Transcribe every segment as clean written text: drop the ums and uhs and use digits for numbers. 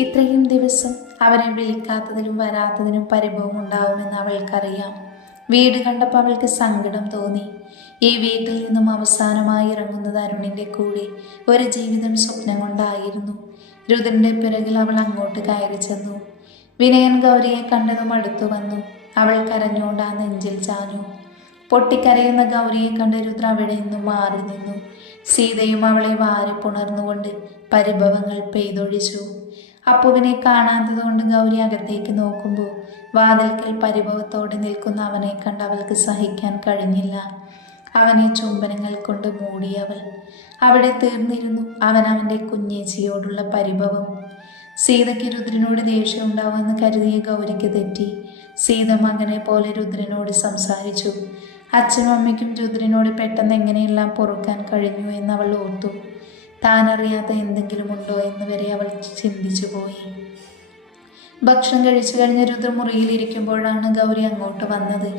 ഇത്രയും ദിവസം അവനെ വിളിക്കാത്തതിലും വരാത്തതിനും പരിഭവം ഉണ്ടാവുമെന്ന് അവൾക്കറിയാം. വീട് കണ്ടപ്പോൾ അവൾക്ക് സങ്കടം തോന്നി. ഈ വീട്ടിൽ നിന്നും അവസാനമായി ഇറങ്ങുന്നത് അരുണിൻ്റെ കൂടെ ഒരു ജീവിതം സ്വപ്നം കൊണ്ടായിരുന്നു. രുദ്രൻ്റെ പിറകിൽ അവൾ അങ്ങോട്ട് കയറി ചെന്നു. വിനയൻ ഗൗരിയെ കണ്ടതും അടുത്തു വന്നു. അവൾ കരഞ്ഞുകൊണ്ട് ആ നെഞ്ചിൽ ചാഞ്ഞു. പൊട്ടിക്കരയുന്ന ഗൗരിയെ കണ്ട് രുദ്ര അവിടെ നിന്നും മാറി നിന്നു. സീതയും അവളെ വാരി പുണർന്നുകൊണ്ട് പരിഭവങ്ങൾ പെയ്തൊഴിച്ചു. അപ്പുവിനെ കാണാത്തതുകൊണ്ട് ഗൗരി അകത്തേക്ക് നോക്കുമ്പോൾ വാതിൽക്കൽ പരിഭവത്തോടെ നിൽക്കുന്ന അവനെ കണ്ട് അവൾക്ക് സഹിക്കാൻ കഴിഞ്ഞില്ല. അവനെ ചുംബനങ്ങൾ കൊണ്ട് മൂടിയവൾ. അവിടെ തീർന്നിരുന്നു അവൻ്റെ കുഞ്ഞേച്ചിയോടുള്ള പരിഭവം. സീതയ്ക്ക് രുദ്രനോട് ദേഷ്യം ഉണ്ടാവുമെന്ന് കരുതിയ ഗൗരിക്ക് തെറ്റി. സീത മകനെ പോലെ രുദ്രനോട് സംസാരിച്ചു. അച്ഛനും അമ്മയ്ക്കും രുദ്രനോട് പെട്ടെന്ന് എങ്ങനെയെല്ലാം പൊറുക്കാൻ കഴിഞ്ഞു എന്നവൾ ഓർത്തു. താനറിയാത്ത എന്തെങ്കിലും ഉണ്ടോ എന്ന് വരെ അവൾ ചിന്തിച്ചു പോയി. ഭക്ഷണം കഴിച്ചു കഴിഞ്ഞ് രുദ്ര മുറിയിലിരിക്കുമ്പോഴാണ് ഗൗരി അങ്ങോട്ട് വന്നത്.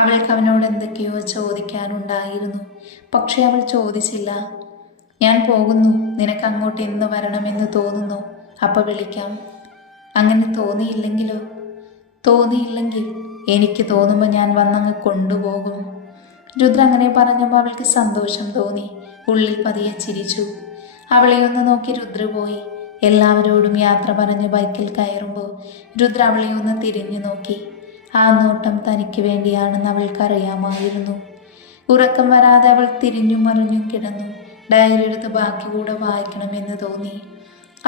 അവൾക്ക് അവനോട് എന്തൊക്കെയോ ചോദിക്കാനുണ്ടായിരുന്നു. പക്ഷെ അവൾ ചോദിച്ചില്ല. ഞാൻ പോകുന്നു, നിനക്ക് അങ്ങോട്ട് എന്ന് വരണമെന്ന് തോന്നുന്നു, അപ്പം വിളിക്കാം. അങ്ങനെ തോന്നിയില്ലെങ്കിലോ? തോന്നിയില്ലെങ്കിൽ എനിക്ക് തോന്നുമ്പോൾ ഞാൻ വന്നങ്ങ് കൊണ്ടുപോകും. രുദ്ര അങ്ങനെ പറഞ്ഞപ്പോൾ അവൾക്ക് സന്തോഷം തോന്നി. ഉള്ളിൽ പതിയെ ചിരിച്ചു. അവളെ ഒന്ന് നോക്കി രുദ്ര പോയി. എല്ലാവരോടും യാത്ര പറഞ്ഞ് ബൈക്കിൽ കയറുമ്പോൾ രുദ്ര അവളെ ഒന്ന് തിരിഞ്ഞു നോക്കി. ആ നോട്ടം തനിക്ക് വേണ്ടിയാണെന്ന് അവൾക്കറിയാമായിരുന്നു. ഉറക്കം വരാതെ അവൾ തിരിഞ്ഞും മറിഞ്ഞും കിടന്നു. ഡയറി എടുത്ത് ബാക്കി കൂടെ വായിക്കണമെന്ന് തോന്നി.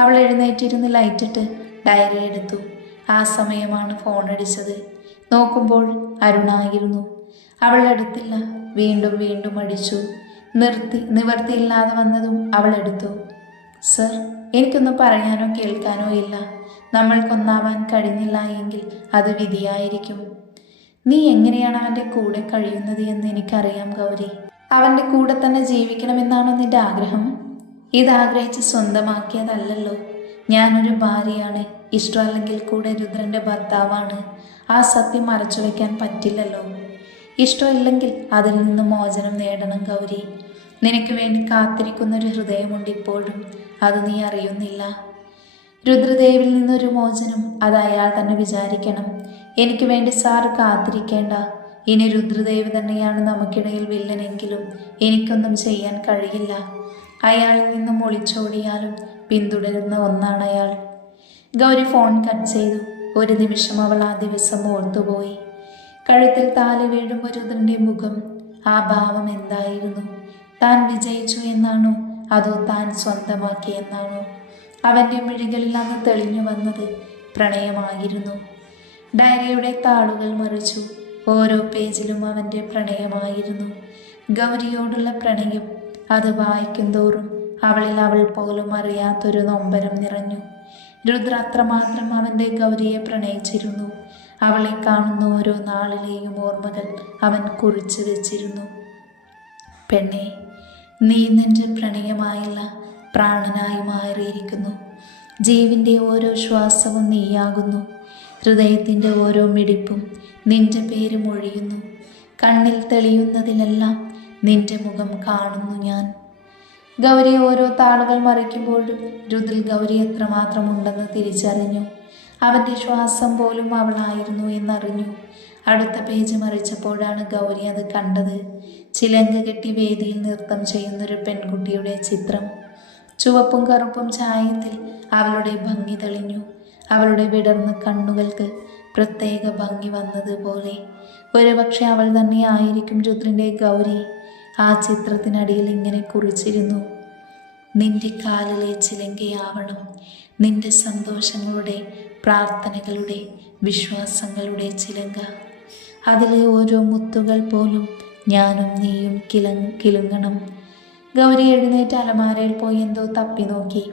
അവൾ എഴുന്നേറ്റിരുന്ന് ലൈറ്റിട്ട് ഡയറി എടുത്തു. ആ സമയമാണ് ഫോൺ അടിച്ചത്. നോക്കുമ്പോൾ അരുണായിരുന്നു. അവൾ എടുത്തില്ല. വീണ്ടും വീണ്ടും അടിച്ചു. നിവർത്തിയില്ലാതെ വന്നതും അവൾ എടുത്തു. സർ, എനിക്കൊന്നും പറയാനോ കേൾക്കാനോ ഇല്ല. നമ്മൾക്കൊന്നാവാൻ കഴിഞ്ഞില്ല എങ്കിൽ അത് വിധിയായിരിക്കും. നീ എങ്ങനെയാണ് അവൻ്റെ കൂടെ കഴിയുന്നത് എന്ന് എനിക്കറിയാം ഗൗരി. അവൻ്റെ കൂടെ തന്നെ ജീവിക്കണമെന്നാണോ നിന്റെ ആഗ്രഹം? ഇതാഗ്രഹിച്ച് സ്വന്തമാക്കിയതല്ലല്ലോ. ഞാനൊരു ഭാര്യയാണ്. ഇഷ്ടമല്ലെങ്കിൽ കൂടെ രുദ്രൻ്റെ ഭർത്താവാണ്. ആ സത്യം മറച്ചു വയ്ക്കാൻ പറ്റില്ലല്ലോ. ഇഷ്ടമില്ലെങ്കിൽ അതിൽ നിന്ന് മോചനം നേടണം ഗൗരി. നിനക്ക് വേണ്ടി കാത്തിരിക്കുന്നൊരു ഹൃദയമുണ്ട് ഇപ്പോഴും. അത് നീ അറിയുന്നില്ല. രുദ്രദേവിൽ നിന്നൊരു മോചനം അത് അയാൾ തന്നെ വിചാരിക്കണം. എനിക്ക് വേണ്ടി സാറ് കാത്തിരിക്കേണ്ട. ഇനി രുദ്രദേവ് തന്നെയാണ് നമുക്കിടയിൽ വില്ലനെങ്കിലും എനിക്കൊന്നും ചെയ്യാൻ കഴിയില്ല. അയാളിൽ നിന്നും ഒളിച്ചോടിയാലും പിന്തുടരുന്ന ഒന്നാണ് അയാൾ. ഗൗരി ഫോൺ കട്ട് ചെയ്തു. ഒരു നിമിഷം അവൾ ആ ദിവസം ഓർത്തുപോയി. കഴുത്തിൽ താലി വീഴുമ്പോൾ രുദ്രൻ്റെ മുഖം, ആ ഭാവം എന്തായിരുന്നു? താൻ വിജയിച്ചു എന്നാണോ അതോ താൻ സ്വന്തമാക്കി എന്നാണോ? അവൻ്റെ മിഴികളിൽ അന്ന് തെളിഞ്ഞു വന്നത് പ്രണയമായിരുന്നു. ഡയറിയുടെ താളുകൾ മറിച്ചു. ഓരോ പേജിലും അവൻ്റെ പ്രണയമായിരുന്നു. ഗൗരിയോടുള്ള പ്രണയം. അത് വായിക്കും തോറും അവളിൽ അവൾ പോലും അറിയാത്തൊരു നൊമ്പരം നിറഞ്ഞു. രുദ്ര അത്രമാത്രം അവൻ്റെ ഗൗരിയെ പ്രണയിച്ചിരുന്നു. അവളെ കാണുന്ന ഓരോ നാളിലെയും ഓർമ്മകൾ അവൻ കുറിച്ചു വെച്ചിരുന്നു. പെണ്ണെ, നീ നിന്റെ പ്രണയമായില്ല, പ്രാണനായി മാറിയിരിക്കുന്നു. ജീവൻ്റെ ഓരോ ശ്വാസവും നീയാകുന്നു. ഹൃദയത്തിൻ്റെ ഓരോ മിടിപ്പും നിന്റെ പേര് മൊഴിയുന്നു. കണ്ണിൽ തെളിയുന്നതിലെല്ലാം നിന്റെ മുഖം കാണുന്നു ഞാൻ. ഗൗരി ഓരോ താളുകൾ മറിക്കുമ്പോഴും രുദ്രിൽ ഗൗരി എത്രമാത്രം ഉണ്ടെന്ന് തിരിച്ചറിഞ്ഞു. അവൻ്റെ ശ്വാസം പോലും അവളായിരുന്നു എന്നറിഞ്ഞു. അടുത്ത പേജ് മറിച്ചപ്പോഴാണ് ഗൗരി അത് കണ്ടത്. ചിലങ്ക കെട്ടി വേദിയിൽ നൃത്തം ചെയ്യുന്നൊരു പെൺകുട്ടിയുടെ ചിത്രം. ചുവപ്പും കറുപ്പും ചായത്തിൽ അവളുടെ ഭംഗി തെളിഞ്ഞു. അവളുടെ വിടർന്ന കണ്ണുകൾക്ക് പ്രത്യേക ഭംഗി വന്നതുപോലെ. ഒരുപക്ഷെ അവൾ തന്നെ ആയിരിക്കും രുദ്രൻ്റെ ഗൗരി. ആ ചിത്രത്തിനടിയിൽ ഇങ്ങനെ കുറിച്ചിരുന്നു: നിന്റെ കാലിലെ ചിലങ്കയാവണം, നിന്റെ സന്തോഷങ്ങളുടെ, പ്രാർത്ഥനകളുടെ, വിശ്വാസങ്ങളുടെ ചിലങ്ക. അതിലെ ഓരോ മുത്തുകൾ പോലും ഞാനും നീയും കിലുങ്ങണം. ഗൗരി എഴുന്നേറ്റ് അലമാരയിൽ പോയി എന്തോ തപ്പി നോക്കി.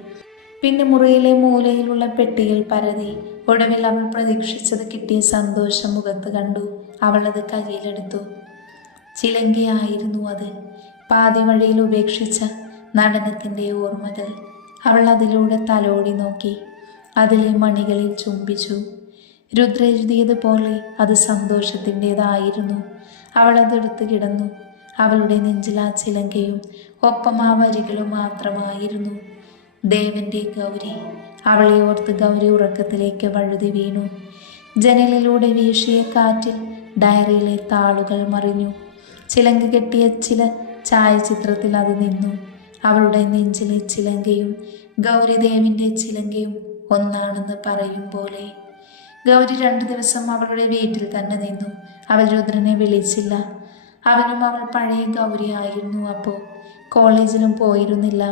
പിന്നെ മുറിയിലെ മൂലയിലുള്ള പെട്ടിയിൽ പരതി. ഒടുവിൽ അവൾ പ്രതീക്ഷിച്ചത് കിട്ടിയ സന്തോഷം മുഖത്ത് കണ്ടു. അവളത് കയ്യിലെടുത്തു. ചിലങ്കയായിരുന്നു അത്. പാതി വഴിയിൽ ഉപേക്ഷിച്ച നടനത്തിൻ്റെ ഓർമ്മകൾ. അവൾ അതിലൂടെ തലോടി നോക്കി. അതിലെ മണികളിൽ ചുംബിച്ചു. രുദ്ര എഴുതിയതുപോലെ അത് സന്തോഷത്തിൻ്റെതായിരുന്നു. അവളതെടുത്ത് കിടന്നു. അവളുടെ നെഞ്ചിൽ ആ ചിലങ്കയും ഒപ്പം ആ വരികളും മാത്രമായിരുന്നു: ദേവൻ്റെ ഗൗരി, അവളെ ഓർത്ത് ഗൗരി ഉറക്കത്തിലേക്ക് വഴുതി വീണു. ജനലിലൂടെ വീശിയ കാറ്റിൽ ഡയറിയിലെ താളുകൾ മറിഞ്ഞു. ചിലങ്ക കെട്ടിയ ചില ഛായാചിത്രത്തിൽ അത് നിന്നു. അവളുടെ നെഞ്ചിലെ ചിലങ്കയും ഗൗരിദേവിൻ്റെ ചിലങ്കയും ഒന്നാണെന്ന് പറയും പോലെ. ഗൗരി 2 ദിവസം അവളുടെ വീട്ടിൽ തന്നെ നിന്നു. അവൾ രുദ്രനെ വിളിച്ചില്ല. അവനും അവൾ പഴയ ഗൗരി ആയിരുന്നു. അപ്പോൾ കോളേജിലും പോയിരുന്നില്ല.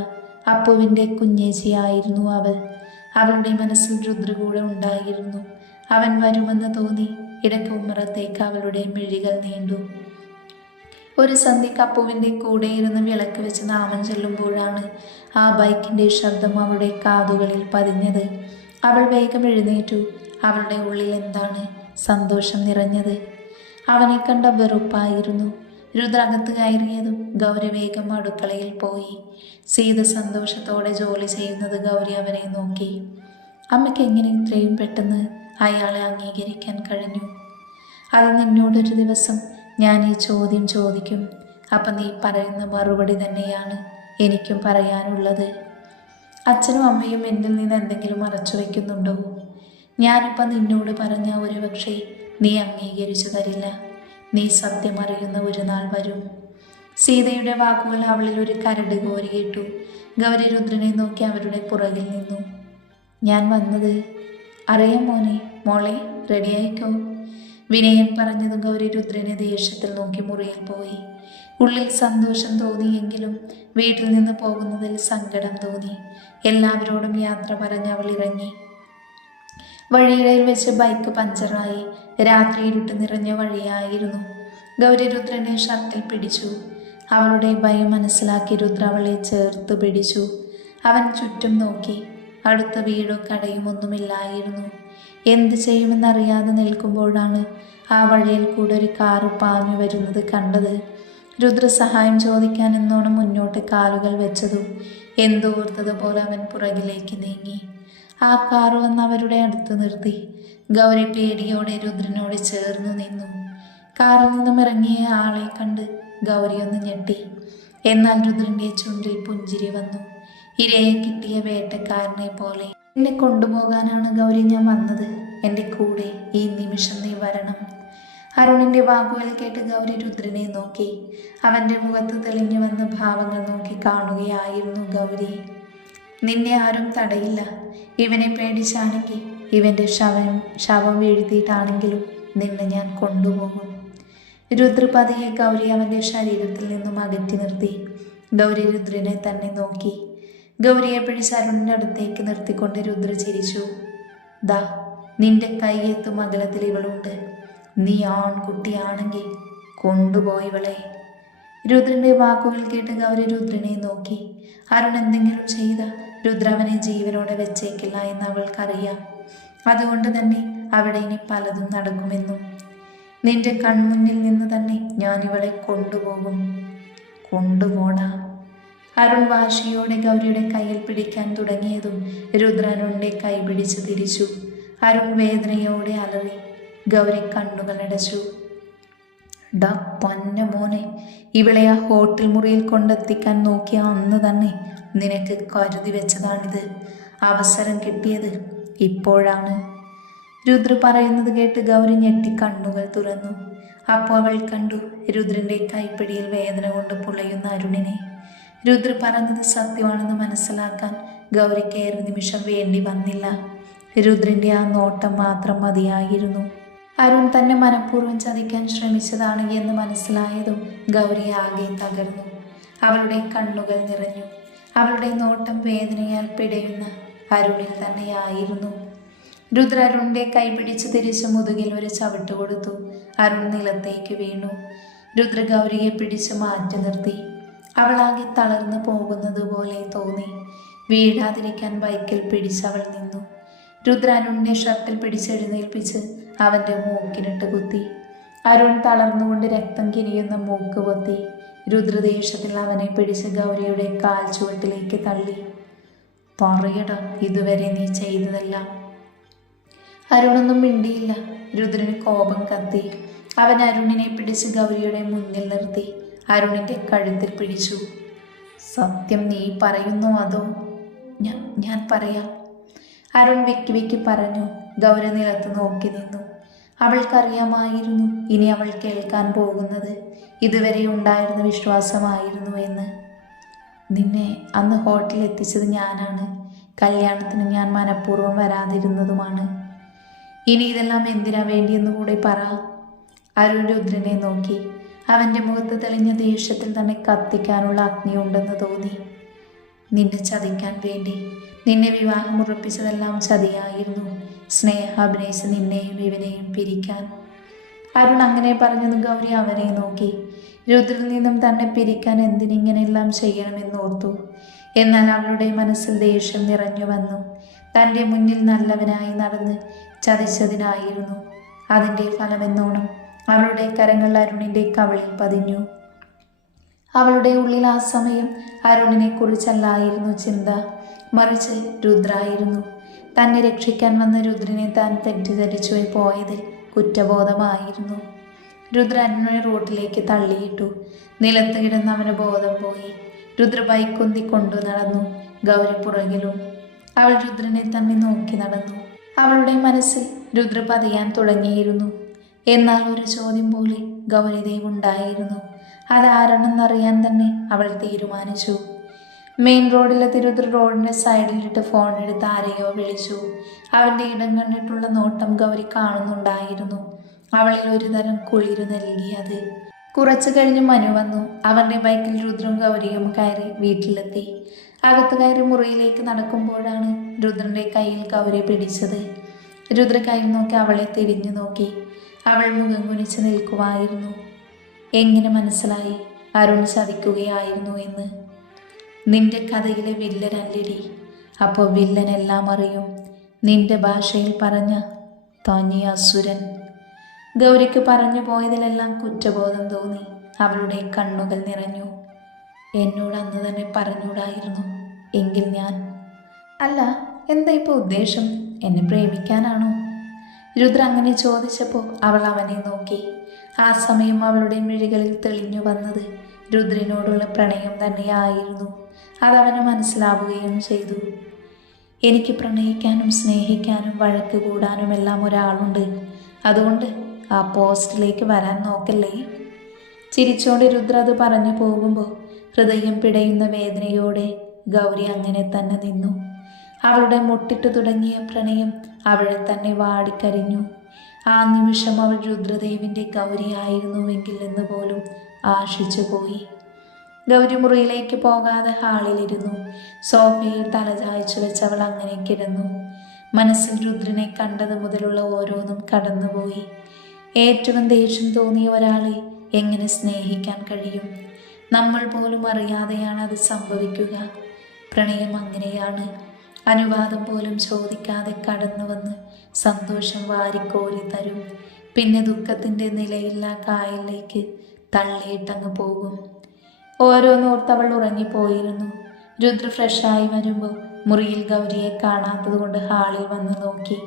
അപ്പുവിൻ്റെ കുഞ്ഞേച്ചിയായിരുന്നു അവൾ. അവളുടെ മനസ്സിൽ രുദ്ര കൂടെ ഉണ്ടായിരുന്നു. അവൻ വരുമെന്ന് തോന്നി. ഇടയ്ക്ക് ഉമ്മറത്തേക്ക് അവളുടെ മിഴികൾ നീണ്ടു. ഒരു സന്ധ്യക്ക് അപ്പുവിൻ്റെ കൂടെ ഇരുന്ന് വിളക്ക് വെച്ച് നാമം ചൊല്ലുമ്പോഴാണ് ആ ബൈക്കിൻ്റെ ശബ്ദം അവളുടെ കാതുകളിൽ പതിഞ്ഞത്. അവൾ വേഗം എഴുന്നേറ്റു. അവളുടെ ഉള്ളിൽ എന്താണ് സന്തോഷം നിറഞ്ഞത്. അവനെ കണ്ട വെറുപ്പായിരുന്നു. രുദ്ര അകത്ത് കയറിയതും ഗൗരി വേഗം അടുക്കളയിൽ പോയി. സീത സന്തോഷത്തോടെ ജോലി ചെയ്യുന്നത് ഗൗരി അവനെ നോക്കി. അമ്മയ്ക്ക് എങ്ങനെ ഇത്രയും പെട്ടെന്ന് അയാളെ അംഗീകരിക്കാൻ കഴിഞ്ഞു? അത് നിന്നോടൊരു ദിവസം ഞാൻ ഈ ചോദ്യം ചോദിക്കും. അപ്പം നീ പറയുന്ന മറുപടി തന്നെയാണ് എനിക്കും പറയാനുള്ളത്. അച്ഛനും അമ്മയും എന്നിൽ നിന്ന് എന്തെങ്കിലും മറച്ചു വയ്ക്കുന്നുണ്ടോ? ഞാനിപ്പം നിന്നോട് പറഞ്ഞ ഒരുപക്ഷെ നീ അംഗീകരിച്ചു തരില്ല. നീ സത്യം അറിയുന്ന ഒരു നാൾ വരും. സീതയുടെ വാക്കുകൾ അവളിൽ ഒരു കരട് കോരിയിട്ടു. ഗൗരി രുദ്രനെ നോക്കി അവരുടെ പുറകിൽ നിന്നു. ഞാൻ വന്നത് അറിയാം മോനെ. മോളെ റെഡിയായിക്കോ. വിനയൻ പറഞ്ഞത് ഗൗരി രുദ്രനെ ദേഷ്യത്തിൽ നോക്കി മുറിയിൽ പോയി. ഉള്ളിൽ സന്തോഷം തോന്നിയെങ്കിലും വീട്ടിൽ നിന്ന് പോകുന്നതിൽ സങ്കടം തോന്നി. എല്ലാവരോടും യാത്ര പറഞ്ഞ് അവൾ ഇറങ്ങി. വഴിയിടയിൽ വെച്ച് ബൈക്ക് പഞ്ചറായി. രാത്രി ഇരുട്ട് നിറഞ്ഞ വഴിയായിരുന്നു. ഗൗരി രുദ്രനെ ഷർട്ടിൽ പിടിച്ചു. അവളുടെ ഭയം മനസ്സിലാക്കി രുദ്ര അവളെ ചേർത്ത് പിടിച്ചു. അവൻ ചുറ്റും നോക്കി. അടുത്ത വീടോ കടയും ഒന്നുമില്ലായിരുന്നു. എന്ത് ചെയ്യുമെന്നറിയാതെ നിൽക്കുമ്പോഴാണ് ആ വഴിയിൽ കൂടെ ഒരു കാറ് പാഞ്ഞു വരുന്നത് കണ്ടത്. രുദ്ര സഹായം ചോദിക്കാൻ എന്നോണം മുന്നോട്ട് കാലുകൾ വെച്ചതും എന്തോർത്തതുപോലെ അവൻ പുറകിലേക്ക് നീങ്ങി. ആ കാറ് വന്ന് അവരുടെ അടുത്ത് നിർത്തി. ഗൗരി പേടിയോടെ രുദ്രനോട് ചേർന്ന് നിന്നു. കാറിൽ നിന്നും ഇറങ്ങിയ ആളെ കണ്ട് ഗൗരി ഒന്ന് ഞെട്ടി. എന്നാൽ രുദ്രൻ്റെ ചുണ്ടിൽ പുഞ്ചിരി വന്നു. ഇരയെ കിട്ടിയ വേട്ടക്കാരനെ പോലെ. എന്നെ കൊണ്ടുപോകാനാണ് ഗൗരി ഞാൻ വന്നത്. എൻ്റെ കൂടെ ഈ നിമിഷം നീ വരണം. അരുണിൻ്റെ വാക്കുകൾ കേട്ട് ഗൗരി രുദ്രനെ നോക്കി. അവൻ്റെ മുഖത്ത് തെളിഞ്ഞു വന്ന ഭാവങ്ങൾ നോക്കി കാണുകയായിരുന്നു ഗൗരി. നിന്നെ ആരും തടയില്ല. ഇവനെ പേടിച്ചാണെങ്കിൽ ഇവൻ്റെ ശവം വീഴ്ത്തിയിട്ടാണെങ്കിലും നിന്നെ ഞാൻ കൊണ്ടുപോകും. രുദ്രപതിയെ ഗൗരി അവൻ്റെ ശരീരത്തിൽ നിന്നും അകറ്റി നിർത്തി. ഗൗരി രുദ്രനെ തന്നെ നോക്കി. ഗൗരിയെ പിടിച്ച് അരുണിൻ്റെ അടുത്തേക്ക് നിർത്തിക്കൊണ്ട് രുദ്ര ചിരിച്ചു. ദാ നിന്റെ കൈയെത്തും അകലത്തിൽ ഇവളുണ്ട്. നീ ആൺകുട്ടിയാണെങ്കിൽ കൊണ്ടുപോയിവളെ. രുദ്രൻ്റെ വാക്കുകൾ കേട്ട് ഗൗരി രുദ്രനെ നോക്കി. അരുൺ എന്തെങ്കിലും ചെയ്ത രുദ്ര അവനെ ജീവനോടെ വെച്ചേക്കില്ല എന്ന് അവൾക്കറിയാം. അതുകൊണ്ട് തന്നെ അവിടെ ഇനി പലതും നടക്കുമെന്നും. നിന്റെ കൺമുന്നിൽ നിന്ന് തന്നെ ഞാൻ ഇവളെ കൊണ്ടുപോകും. കൊണ്ടുപോടാ. അരുൺ വാശിയോടെ ഗൗരിയുടെ കയ്യിൽ പിടിക്കാൻ തുടങ്ങിയതും രുദ്ര അരുണിൻ്റെ കൈ പിടിച്ച് തിരിച്ചു. അരുൺ വേദനയോടെ അലറി. ഗൗരി കണ്ണുകളടച്ചു. ഡാ പൊന്ന മോനെ, ഇവളെ ആ ഹോട്ടൽ മുറിയിൽ കൊണ്ടെത്തിക്കാൻ നോക്കിയ അന്ന് തന്നെ നിനക്ക് കരുതി വെച്ചതാണിത്. അവസരം കിട്ടിയത് ഇപ്പോഴാണ്. രുദ്ര പറയുന്നത് കേട്ട് ഗൗരി ഞെട്ടി കണ്ണുകൾ തുറന്നു. അപ്പോൾ അവൾ കണ്ടു രുദ്രൻ്റെ കൈപ്പിടിയിൽ വേദന കൊണ്ട് പുളയുന്ന അരുണിനെ. രുദ്ര പറഞ്ഞത് സത്യമാണെന്ന് മനസ്സിലാക്കാൻ ഗൗരിക്ക് ഏറെ നിമിഷം വേണ്ടി വന്നില്ല. രുദ്രൻ്റെ ആ നോട്ടം മാത്രം മതിയായിരുന്നു. അരുൺ തന്നെ മനഃപൂർവ്വം ചതിക്കാൻ ശ്രമിച്ചതാണ് എന്ന് മനസ്സിലായതും ഗൗരി ആകെ തകർന്നു. അവളുടെ കണ്ണുകൾ നിറഞ്ഞു. അവളുടെ നോട്ടം വേദനയാൽ പിടയുന്ന അരുണിൽ തന്നെയായിരുന്നു. രുദ്ര അരുണിൻ്റെ കൈ പിടിച്ച് തിരിച്ച് മുതുകിൽ ഒരു ചവിട്ട് കൊടുത്തു. അരുൺ നിലത്തേക്ക് വീണു. രുദ്ര ഗൗരിയെ പിടിച്ച് മാറ്റി നിർത്തി. അവളാകെ തളർന്നു പോകുന്നത് പോലെ തോന്നി. വീഴാതിരിക്കാൻ ബൈക്കിൽ പിടിച്ചവൾ നിന്നു. രുദ്ര അരുണിനെ ഷർട്ടിൽ പിടിച്ചെഴുന്നേൽപ്പിച്ച് അവൻ്റെ മൂക്കിനിട്ട് കുത്തി. അരുൺ തളർന്നുകൊണ്ട് രക്തം കിനിയുന്ന മൂക്ക് പൊത്തി. രുദ്രദേശത്തിൽ അവനെ പിടിച്ച് ഗൗരിയുടെ കാൽ ചുവട്ടിലേക്ക് തള്ളി. പറയട ഇതുവരെ നീ ചെയ്തതെല്ലാം. അരുണൊന്നും മിണ്ടിയില്ല. രുദ്രന് കോപം കത്തി. അവൻ അരുണിനെ പിടിച്ച് ഗൗരിയുടെ മുന്നിൽ നിർത്തി. അരുണിൻ്റെ കഴുത്തിൽ പിടിച്ചു. സത്യം നീ പറയുന്നോ അതോ? ഞാൻ പറയാം. അരുൺ വിക്കി വിക്കി പറഞ്ഞു. ഗൗരി നിലത്ത് നോക്കി നിന്നു. അവൾക്കറിയാമായിരുന്നു ഇനി അവൾ കേൾക്കാൻ പോകുന്നത് ഇതുവരെ ഉണ്ടായിരുന്ന വിശ്വാസമായിരുന്നു എന്ന്. നിന്നെ അന്ന് ഹോട്ടലിൽ എത്തിച്ചത് ഞാനാണ്. കല്യാണത്തിന് ഞാൻ മനഃപൂർവ്വം വരാതിരുന്നതുമാണ്. ഇനി ഇതെല്ലാം എന്തിനാ വേണ്ടിയെന്ന് കൂടെ പറ. അരുൺ രുദ്രനെ നോക്കി. അവൻ്റെ മുഖത്ത് തെളിഞ്ഞ ദേഷ്യത്തിൽ തന്നെ കത്തിക്കാനുള്ള അഗ്നിയുണ്ടെന്ന് തോന്നി. നിന്നെ ചതിക്കാൻ വേണ്ടി. നിന്നെ വിവാഹം ഉറപ്പിച്ചതെല്ലാം ചതിയായിരുന്നു. സ്നേഹ അഭിനയിച്ച് നിന്നെയും ഇവനെയും പിരിക്കാൻ. അരുൺ അങ്ങനെ പറഞ്ഞത് ഗൗരി അവനെ നോക്കി. രുദ്രനിൽ നിന്നും തന്നെ പിരിക്കാൻ എന്തിനിങ്ങനെയെല്ലാം ചെയ്യണമെന്നോർത്തു. എന്നാൽ അവളുടെ മനസ്സിൽ ദേഷ്യം നിറഞ്ഞു വന്നു. തൻ്റെ മുന്നിൽ നല്ലവനായി നടന്ന് ചതിച്ചതിനായിരുന്നു അതിൻ്റെ ഫലമെന്നോണം അവളുടെ കരങ്ങൾ അരുണിൻ്റെ കവിളിൽ പതിഞ്ഞു. അവളുടെ ഉള്ളിൽ ആ സമയം അരുണിനെ കുറിച്ചല്ലായിരുന്നു ചിന്ത, മറിച്ച് രുദ്രായിരുന്നു. തന്നെ രക്ഷിക്കാൻ വന്ന രുദ്രനെ താൻ തെറ്റിദ്ധരിച്ചു പോയതിൽ കുറ്റബോധമായിരുന്നു. രുദ്ര അരുണിനെ റോട്ടിലേക്ക് തള്ളിയിട്ടു. നിലത്ത് കിടന്ന് അവന് ബോധം പോയി. രുദ്ര ബൈക്കുന്തി കൊണ്ടു നടന്നു. ഗൗരി പുറകിലും. അവൾ രുദ്രനെ തന്നെ നോക്കി നടന്നു. അവളുടെ മനസ്സിൽ രുദ്ര പതിയാൻ തുടങ്ങിയിരുന്നു. എന്നാൽ ഒരു ചോദ്യം പോലെ ഗൗരിദേവ് ഉണ്ടായിരുന്നു. അതാരാണെന്നറിയാൻ തന്നെ അവൾ തീരുമാനിച്ചു. മെയിൻ റോഡിലെത്തി രുദ്ര റോഡിൻ്റെ സൈഡിലിട്ട് ഫോൺ എടുത്ത് ആരെയോ വിളിച്ചു. അവൻ്റെ ഇടം കണ്ടിട്ടുള്ള നോട്ടം ഗൗരി കാണുന്നുണ്ടായിരുന്നു. അവളിൽ ഒരു തരം കുളിരു നൽകിയത്. കുറച്ചു കഴിഞ്ഞ് മനു വന്നു. അവൻ്റെ ബൈക്കിൽ രുദ്രവും ഗൗരിയും കയറി വീട്ടിലെത്തി. അകത്ത് കയറി മുറിയിലേക്ക് നടക്കുമ്പോഴാണ് രുദ്രൻ്റെ കയ്യിൽ ഗൗരി പിടിച്ചത്. രുദ്ര കയ്യിൽ നോക്കി അവളെ തിരിഞ്ഞു നോക്കി. അവൾ മുഖം കുനിച്ച് നിൽക്കുമായിരുന്നു. എങ്ങനെ മനസ്സിലായി അരുൺ ചതിക്കുകയായിരുന്നു എന്ന്? നിന്റെ കഥയിലെ വില്ലനല്ലടി. അപ്പോൾ വില്ലനെല്ലാം അറിയും. നിന്റെ ഭാഷയിൽ പറഞ്ഞ തോന്നി അസുരൻ. ഗൗരിക്ക് പറഞ്ഞു പോയതിലെല്ലാം കുറ്റബോധം തോന്നി. അവളുടെ കണ്ണുകൾ നിറഞ്ഞു. എന്നോട് അന്ന് തന്നെ പറഞ്ഞൂടായിരുന്നു എങ്കിൽ ഞാൻ. അല്ല, എന്താ ഇപ്പോൾ ഉദ്ദേശം? എന്നെ പ്രേമിക്കാനാണോ? രുദ്ര അങ്ങനെ ചോദിച്ചപ്പോൾ അവൾ അവനെ നോക്കി. ആ സമയം അവളുടെ മിഴികളിൽ തെളിഞ്ഞു വന്നത് രുദ്രനോടുള്ള പ്രണയം തന്നെയായിരുന്നു. അതവന് മനസ്സിലാവുകയും ചെയ്തു. എനിക്ക് പ്രണയിക്കാനും സ്നേഹിക്കാനും വഴക്ക് കൂടാനുമെല്ലാം ഒരാളുണ്ട്. അതുകൊണ്ട് ആ പോസ്റ്റിലേക്ക് വരാൻ നോക്കല്ലേ. ചിരിച്ചോണ്ട് രുദ്ര അത് പറഞ്ഞു പോകുമ്പോൾ ഹൃദയം പിടയുന്ന വേദനയോടെ ഗൗരി അങ്ങനെ തന്നെ നിന്നു. അവളുടെ മുട്ടിട്ട് തുടങ്ങിയ പ്രണയം അവളെ തന്നെ വാടിക്കരിഞ്ഞു. ആ നിമിഷം അവൾ രുദ്രദേവിൻ്റെ ഗൗരിയായിരുന്നുവെങ്കിൽ എന്ന് പോലും ആശിച്ചു പോയി. ഗൗരി മുറിയിലേക്ക് പോകാതെ ഹാളിലിരുന്നു. സോഫയിൽ തലചായ്ച്ചു വെച്ച് അവൾ അങ്ങനെ കിടന്നു. മനസ്സിൽ രുദ്രനെ കണ്ടത് മുതലുള്ള ഓരോന്നും കടന്നുപോയി. ഏറ്റവും ദേഷ്യം തോന്നിയ ഒരാളെ എങ്ങനെ സ്നേഹിക്കാൻ കഴിയും? നമ്മൾ പോലും അറിയാതെയാണ് അത് സംഭവിക്കുക. പ്രണയം അങ്ങനെയാണ്. അനുവാദം പോലും ചോദിക്കാതെ കടന്നു വന്ന് സന്തോഷം വാരിക്കോരി തരും. പിന്നെ ദുഃഖത്തിൻ്റെ നിലയില്ലാ കായലിലേക്ക് തള്ളിയിട്ടങ്ങ് പോകും. ഓരോന്നോർത്തവൾ ഉറങ്ങിപ്പോയിരുന്നു. രുദ്ര ഫ്രഷായി വരുമ്പോൾ മുറിയിൽ ഗൗരിയെ കാണാത്തത് കൊണ്ട് ഹാളിൽ വന്ന് നോക്കി.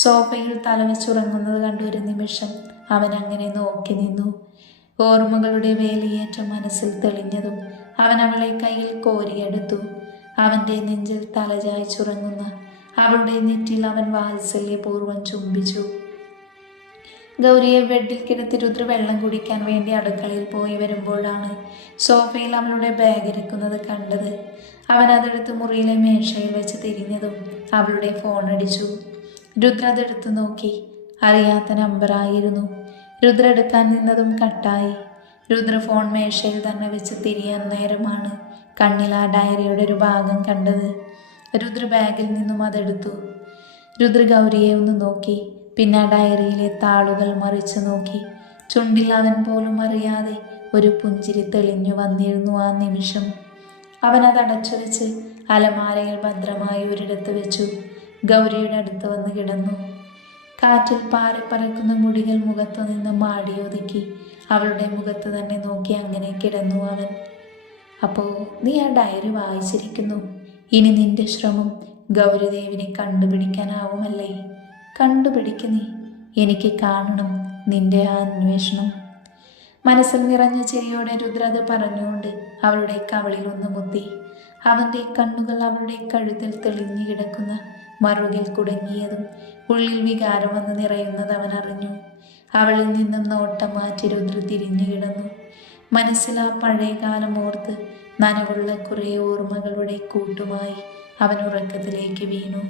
സോഫയിൽ തലവെച്ചുറങ്ങുന്നത് കണ്ട ഒരു നിമിഷം അവൻ അങ്ങനെ നോക്കി നിന്നു. ഓർമ്മകളുടെ വേലിയേറ്റം മനസ്സിൽ തെളിഞ്ഞതും അവൻ അവളെ കയ്യിൽ കോരിയെടുത്തു. അവൻ്റെ നെഞ്ചിൽ തലചായ്ച്ചുറങ്ങുന്ന അവളുടെ നെറ്റിൽ അവൻ വാത്സല്യപൂർവ്വം ചുംബിച്ചു. ഗൗരിയെ ബെഡിൽ കിടത്തി രുദ്ര വെള്ളം കുടിക്കാൻ വേണ്ടി അടുക്കളയിൽ പോയി വരുമ്പോഴാണ് സോഫയിൽ അവളുടെ ബാഗ് ഇരിക്കുന്നത് കണ്ടത്. അവൻ അതെടുത്ത് മുറിയിലെ മേശയിൽ വെച്ച് തിരിഞ്ഞതും അവളുടെ ഫോൺ അടിച്ചു. രുദ്ര അതെടുത്ത് നോക്കി. അറിയാത്ത നമ്പറായിരുന്നു. രുദ്ര എടുക്കാൻ നിന്നതും കട്ടായി. രുദ്ര ഫോൺ മേശയിൽ തന്നെ വെച്ച് തിരിയാൻ നേരമാണ് കണ്ണിൽ ആ ഡയറിയുടെ ഒരു ഭാഗം കണ്ടത്. രുദ്ര ബാഗിൽ നിന്നും അതെടുത്തു. രുദ്ര ഗൗരിയെ ഒന്ന് നോക്കി. പിന്നെ ആ ഡയറിയിലെ താളുകൾ മറിച്ചു നോക്കി. ചുണ്ടിൽ അവൻ പോലും അറിയാതെ ഒരു പുഞ്ചിരി തെളിഞ്ഞു വന്നിരുന്നു ആ നിമിഷം. അവൻ അതടച്ചു വെച്ച് അലമാരയിൽ ഭദ്രമായി ഒരിടത്ത് വെച്ചു. ഗൗരിയുടെ അടുത്ത് വന്ന് കിടന്നു. കാറ്റിൽ പാറിപ്പറക്കുന്ന മുടികൾ മുഖത്തു നിന്ന് മാടിയൊതുക്കി അവളുടെ മുഖത്ത് തന്നെ നോക്കി അങ്ങനെ കിടന്നു അവൻ. അപ്പോൾ നീ ആ ഡയറി വായിച്ചിരിക്കുന്നു. ഇനി നിന്റെ ശ്രമം ഗൗരിദേവിനെ കണ്ടുപിടിക്കാനാവുമല്ലേ? കണ്ടുപിടിക്ക് നീ. എനിക്ക് കാണണം നിന്റെ ആ അന്വേഷണം. മനസ്സിൽ നിറഞ്ഞ ചിരിയോടെ രുദ്ര അത് പറഞ്ഞുകൊണ്ട് അവളുടെ കവളിൽ ഒന്ന് മുത്തി. അവൻ്റെ കണ്ണുകൾ അവളുടെ കഴുത്തിൽ തെളിഞ്ഞു കിടക്കുന്ന മറുകിൽ കുടുങ്ങിയതും ഉള്ളിൽ വികാരം വന്ന് നിറയുന്നത് അവൻ അറിഞ്ഞു. അവളിൽ നിന്നും നോട്ടം മാറ്റി രുദ്ര തിരിഞ്ഞു കിടന്നു. മനസ്സിൽ ആ പഴയ കാലം ഓർത്ത് നനവുള്ള കുറേ ഓർമ്മകളുടെ കൂട്ടുമായി അവൻ ഉറക്കത്തിലേക്ക് വീണു.